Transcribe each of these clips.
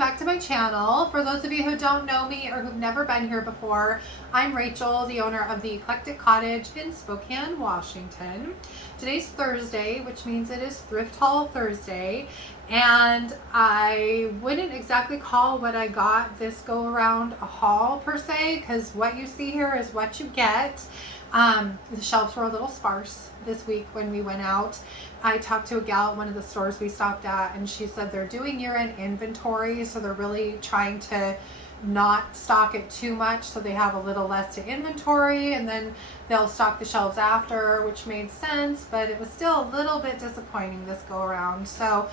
back to my channel. For those of you who don't know me or who've never been here before, I'm Rachel, the owner of the Eclectic Cottage in Spokane, Washington. Today's Thursday, which means it is Thrift Haul Thursday, and I wouldn't exactly call what I got this go around a haul per se, because what you see here is what you get. The shelves were a little sparse this week when we went out. I talked to a gal at one of the stores we stopped at, and she said they're doing year-end inventory, so they're really trying to not stock it too much so they have a little less to inventory, and then they'll stock the shelves after, which made sense, but it was still a little bit disappointing this go around. So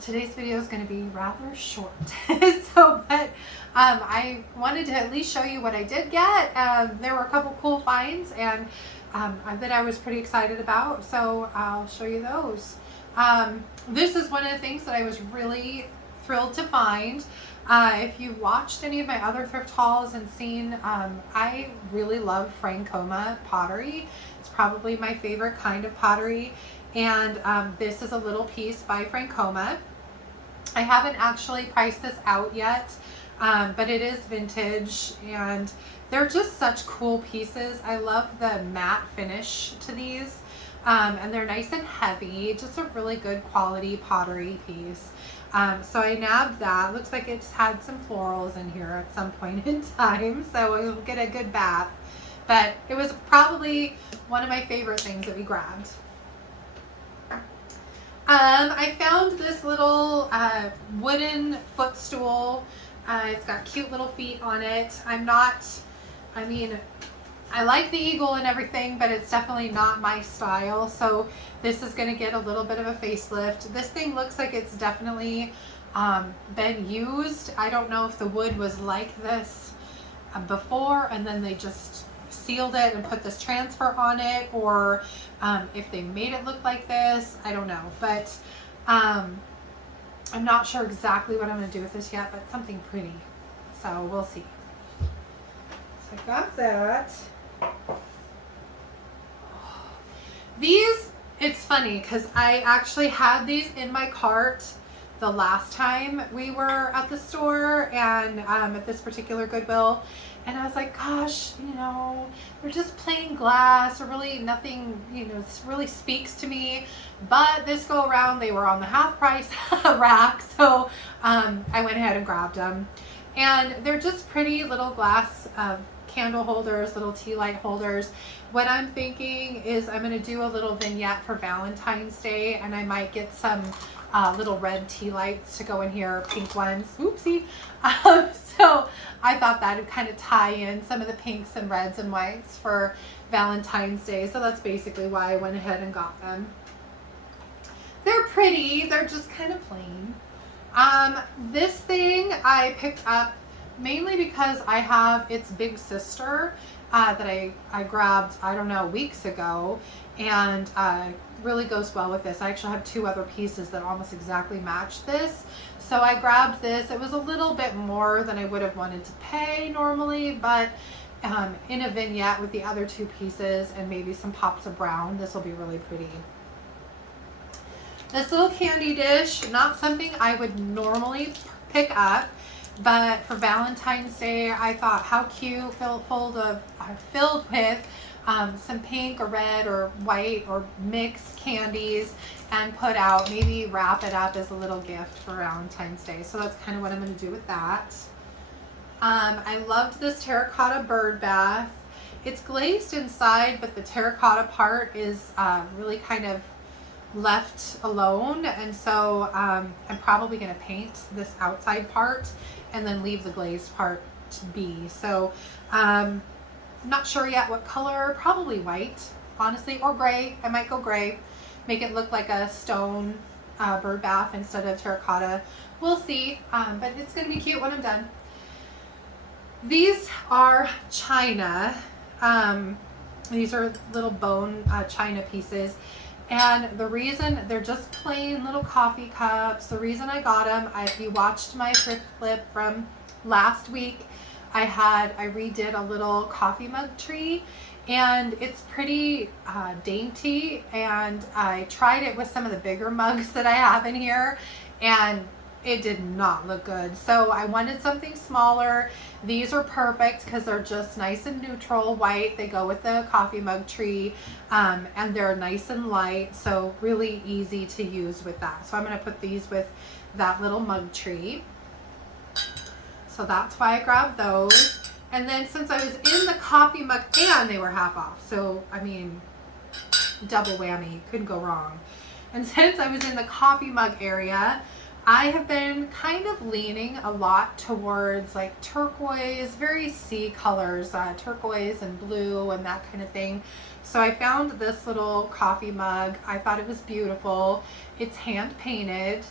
today's video is going to be rather short. But I wanted to at least show you what I did get. There were a couple cool finds and that I was pretty excited about, so I'll show you those. This is one of the things that I was really thrilled to find. If you've watched any of my other thrift hauls and seen, I really love Frankoma Pottery. It's probably my favorite kind of pottery, and this is a little piece by Frankoma. I haven't actually priced this out yet, but it is vintage, and they're just such cool pieces. I love the matte finish to these, and they're nice and heavy, just a really good quality pottery piece. So I nabbed that. Looks like it's had some florals in here at some point in time, so we'll get a good bath. But it was probably one of my favorite things that we grabbed. I found this little wooden footstool. It's got cute little feet on it. I like the eagle and everything, but it's definitely not my style. So this is going to get a little bit of a facelift. This thing looks like it's definitely been used. I don't know if the wood was like this before and then they just sealed it and put this transfer on it, or if they made it look like this. I don't know, but I'm not sure exactly what I'm going to do with this yet, but something pretty. So we'll see. So I got that. These, it's funny because I actually had these in my cart the last time we were at the store and at this particular Goodwill, and I was like, gosh, they're just plain glass, or really nothing, this really speaks to me. But this go around, they were on the half price rack, so I went ahead and grabbed them, and they're just pretty little glass candle holders, little tea light holders. What I'm thinking is I'm going to do a little vignette for Valentine's Day, and I might get some little red tea lights to go in here, pink ones. Oopsie. So I thought that would kind of tie in some of the pinks and reds and whites for Valentine's Day. So that's basically why I went ahead and got them. They're pretty. They're just kind of plain. This thing I picked up mainly because I have its big sister that I grabbed, I don't know, weeks ago, and really goes well with this. I actually have two other pieces that almost exactly match this, so I grabbed this. It was a little bit more than I would have wanted to pay normally, but in a vignette with the other two pieces and maybe some pops of brown, this will be really pretty. This little candy dish, not something I would normally pick up, but for Valentine's Day, I thought how cute, filled with some pink or red or white or mixed candies, and put out, maybe wrap it up as a little gift for Valentine's Day. So that's kind of what I'm going to do with that. I loved this terracotta bird bath. It's glazed inside, but the terracotta part is really kind of left alone, and so I'm probably going to paint this outside part and then leave the glazed part to be. So I'm not sure yet what color, probably white, honestly, or gray. I might go gray, make it look like a stone bird bath instead of terracotta. We'll see, but it's going to be cute when I'm done. These are china. These are little bone china pieces. And the reason, they're just plain little coffee cups. The reason I got them, if you watched my thrift flip from last week, I redid a little coffee mug tree, and it's pretty dainty, and I tried it with some of the bigger mugs that I have in here, and it did not look good. So I wanted something smaller. These are perfect because they're just nice and neutral white. They go with the coffee mug tree, and they're nice and light, so really easy to use with that. So I'm going to put these with that little mug tree. So that's why I grabbed those. And then since I was in the coffee mug, and they were half off, so I mean, double whammy, couldn't go wrong. And since I was in the coffee mug area, I have been kind of leaning a lot towards like turquoise, very sea colors, turquoise and blue and that kind of thing. So I found this little coffee mug. I thought it was beautiful. It's hand painted,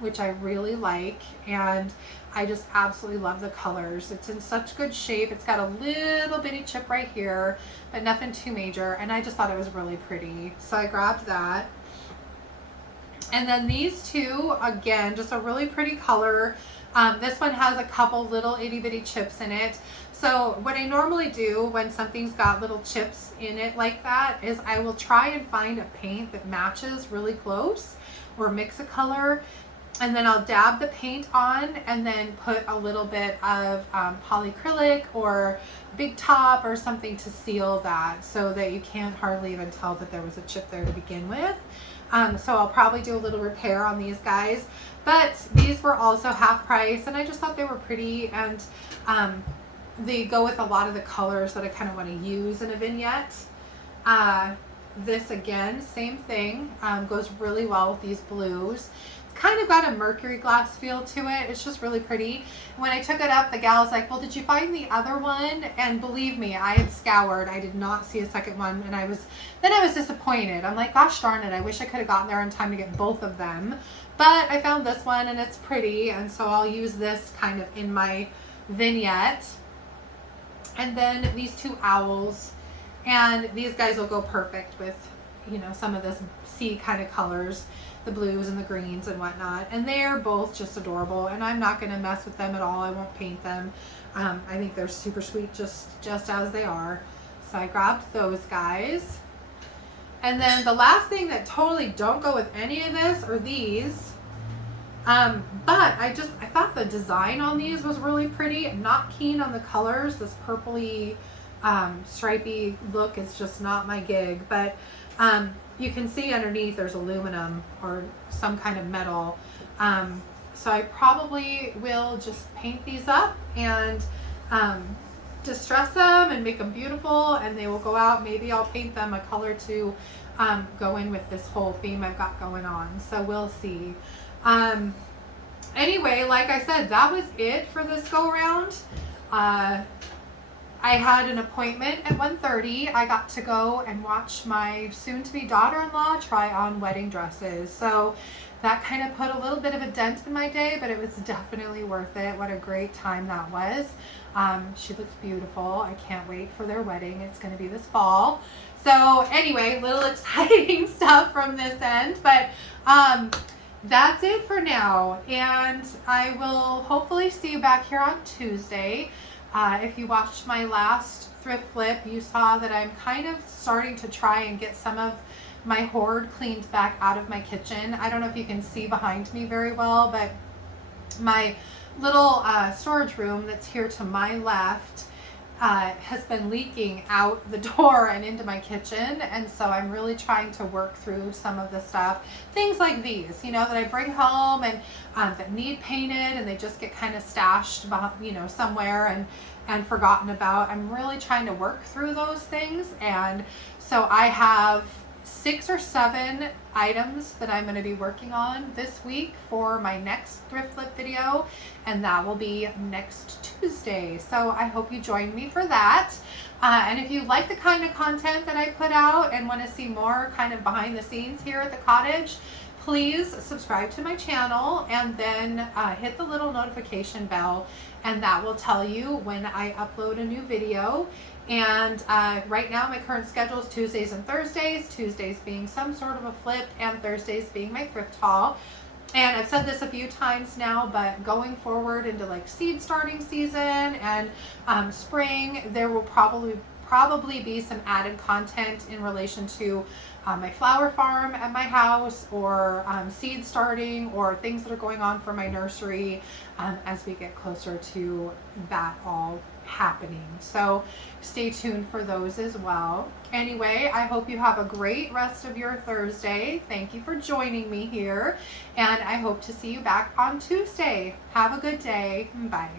which I really like, and I just absolutely love the colors. It's in such good shape. It's got a little bitty chip right here, but nothing too major, and I just thought it was really pretty. So I grabbed that. And then these two, again, just a really pretty color. This one has a couple little itty bitty chips in it. So what I normally do when something's got little chips in it like that is I will try and find a paint that matches really close, or mix a color, and then I'll dab the paint on and then put a little bit of polyacrylic or Big Top or something to seal that, so that you can't hardly even tell that there was a chip there to begin with. So I'll probably do a little repair on these guys, but these were also half price, and I just thought they were pretty, and they go with a lot of the colors that I kind of want to use in a vignette. This again, same thing, goes really well with these blues. It's kind of got a mercury glass feel to it. It's just really pretty. When I took it up, the gal was like, well, did you find the other one? And believe me, I had scoured. I did not see a second one, and I was disappointed. I'm like, gosh darn it, I wish I could have gotten there in time to get both of them. But I found this one, and it's pretty, and so I'll use this kind of in my vignette. And then these two owls, and these guys will go perfect with, you know, some of this sea kind of colors, the blues and the greens and whatnot. And they're both just adorable, and I'm not going to mess with them at all. I won't paint them. I think they're super sweet just as they are. So I grabbed those guys. And then the last thing that totally don't go with any of this are these. But I thought the design on these was really pretty. I'm not keen on the colors. This purpley, stripy look is just not my gig. But you can see underneath there's aluminum or some kind of metal. So I probably will just paint these up and distress them and make them beautiful, and they will go out. Maybe I'll paint them a color to go in with this whole theme I've got going on. So we'll see. Anyway, like I said, that was it for this go around. I had an appointment at 1:30. I got to go and watch my soon-to-be daughter-in-law try on wedding dresses. So that kind of put a little bit of a dent in my day, but it was definitely worth it. What a great time that was. She looks beautiful. I can't wait for their wedding. It's going to be this fall. So anyway, little exciting stuff from this end, but that's it for now. And I will hopefully see you back here on Tuesday. If you watched my last thrift flip, you saw that I'm kind of starting to try and get some of my hoard cleaned back out of my kitchen. I don't know if you can see behind me very well, but my little storage room that's here to my left has been leaking out the door and into my kitchen, and so I'm really trying to work through some of the stuff, things like these, you know, that I bring home and that need painted, and they just get kind of stashed, you know, somewhere and forgotten about. I'm really trying to work through those things, and so I have 6 or 7 items that I'm going to be working on this week for my next thrift flip video, and that will be next Tuesday. So I hope you join me for that. And if you like the kind of content that I put out and want to see more kind of behind the scenes here at the cottage, please subscribe to my channel and then hit the little notification bell, and that will tell you when I upload a new video. And right now my current schedule is Tuesdays and Thursdays, Tuesdays being some sort of a flip and Thursdays being my thrift haul. And I've said this a few times now, but going forward into like seed starting season and spring, there will probably be some added content in relation to my flower farm at my house, or seed starting, or things that are going on for my nursery as we get closer to that all happening. So stay tuned for those as well. Anyway, I hope you have a great rest of your Thursday. Thank you for joining me here, and I hope to see you back on Tuesday. Have a good day. Bye.